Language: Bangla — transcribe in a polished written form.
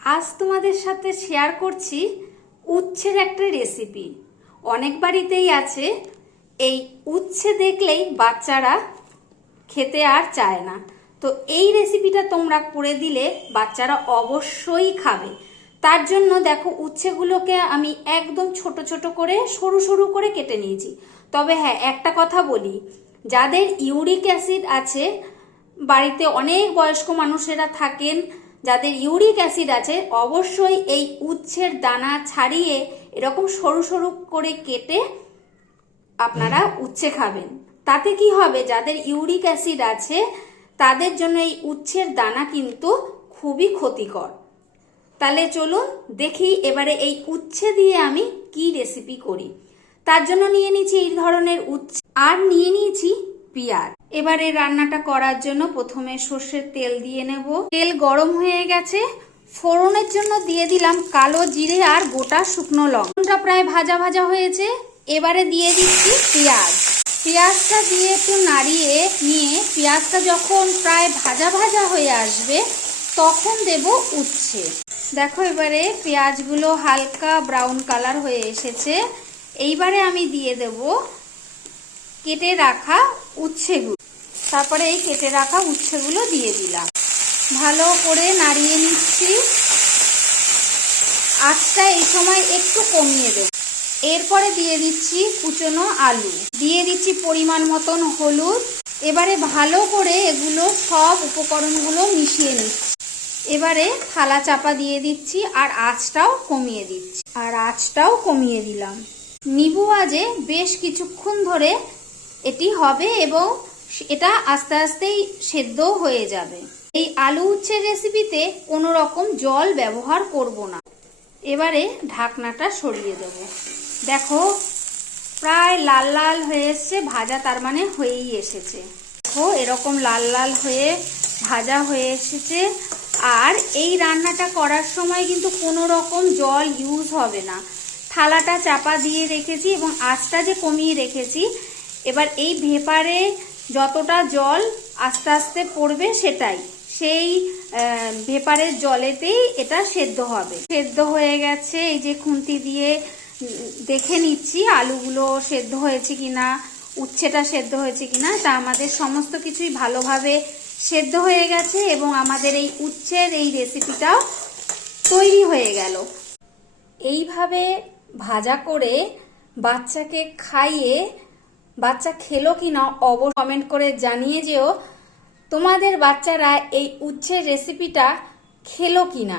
আজ তোমাদের সাথে শেয়ার করছি উচ্ছের একটা রেসিপি। অনেক বাড়িতেই আছে, এই উচ্ছে দেখলেই বাচ্চারা খেতে আর চায় না। তো এই রেসিপিটা তোমরা করে দিলে বাচ্চারা অবশ্যই খাবে। তার জন্য দেখো, উচ্ছেগুলোকে আমি একদম ছোট ছোট করে সরু সরু করে কেটে নিয়েছি। তবে হ্যাঁ, একটা কথা বলি, যাদের ইউরিক অ্যাসিড আছে, বাড়িতে অনেক বয়স্ক মানুষেরা থাকেন, যাদের ইউরিক অ্যাসিড আছে, অবশ্যই এই উচ্ছের দানা ছাড়িয়ে এরকম সরু সরু করে কেটে আপনারা উচ্ছে খাবেন। তাতে কি হবে, যাদের ইউরিক অ্যাসিড আছে তাদের জন্য এই উচ্ছের দানা কিন্তু খুবই ক্ষতিকর। তাহলে চলুন দেখি এবারে এই উচ্ছে দিয়ে আমি কি রেসিপি করি। তার জন্য নিয়ে নিয়েছি এই ধরনের উচ্ছে, আর নিয়ে নিয়েছি পেঁয়াজ। এবারে রান্নাটা করার জন্য প্রথমে সর্ষের তেল দিয়ে নেব। তেল গরম হয়ে গেছে, ফোড়নের জন্য দিয়ে দিলাম কালো জিরে আর গোটা শুকনো লঙ্কা। প্রায় ভাজা ভাজা হয়েছে, এবারে দিয়ে দিচ্ছি পেঁয়াজ। পেঁয়াজটা দিয়ে একটু নাড়িয়ে নিয়ে পেঁয়াজটা যখন প্রায় ভাজা ভাজা হয়ে আসবে তখন দেব উচ্ছে। দেখো, এবারে পেঁয়াজগুলো হালকা ব্রাউন কালার হয়ে এসেছে। এইবারে আমি দিয়ে দেব কেটে রাখা উচ্ছেগুলো। তারপরে এই কেটে রাখা উচ্ছেগুলো দিয়ে দিলাম, ভালো করে নাড়িয়ে নিচ্ছি। আঁচটা এই সময় একটু কমিয়ে দেব। এরপরে দিয়ে দিচ্ছি কুচনো আলু, দিয়ে দিচ্ছি পরিমাণ মতন হলুদ। এবারে ভালো করে এগুলো সব উপকরণগুলো মিশিয়ে নিচ্ছি। এবারে থালা চাপা দিয়ে দিচ্ছি আর আঁচটাও কমিয়ে দিলাম। নিবু আজে বেশ কিছুক্ষণ ধরে এটি হবে এবং এটা আস্তে আস্তেই সেদ্ধও হয়ে যাবে। এই আলু উচ্ছের রেসিপিতে কোনো রকম জল ব্যবহার করব না। এবারে ঢাকনাটা সরিয়ে দেব। দেখো, প্রায় লাল লাল হয়ে এসছে ভাজা, তার মানে হয়েই এসেছে। দেখো, এরকম লাল লাল হয়ে ভাজা হয়ে এসেছে। আর এই রান্নাটা করার সময় কিন্তু কোনো রকম জল ইউজ হবে না। থালাটা চাপা দিয়ে রেখেছি এবং আঁচটা যে কমিয়ে রেখেছি, এবার এই ভেপারে যতটা জল আস্তে আস্তে পড়বে সেই ভেপারের জলেতেই এটা সেদ্ধ হবে। সেদ্ধ হয়ে গেছে, এই যে খুন্তি দিয়ে দেখে নিচ্ছি আলুগুলো সেদ্ধ হয়েছে কিনা, উচ্ছেটা সেদ্ধ হয়েছে কিনা। তা আমাদের সমস্ত কিছুই ভালোভাবে সেদ্ধ হয়ে গেছে এবং আমাদের এই উচ্ছের এই রেসিপিটাও তৈরি হয়ে গেল। এইভাবে ভাজা করে বাচ্চাকে খাইয়ে বাচ্চা খেলো কিনা অবশ্যই কমেন্ট করে জানিয়ে যেও তোমাদের বাচ্চারা এই উচ্ছের রেসিপিটা খেলো কিনা।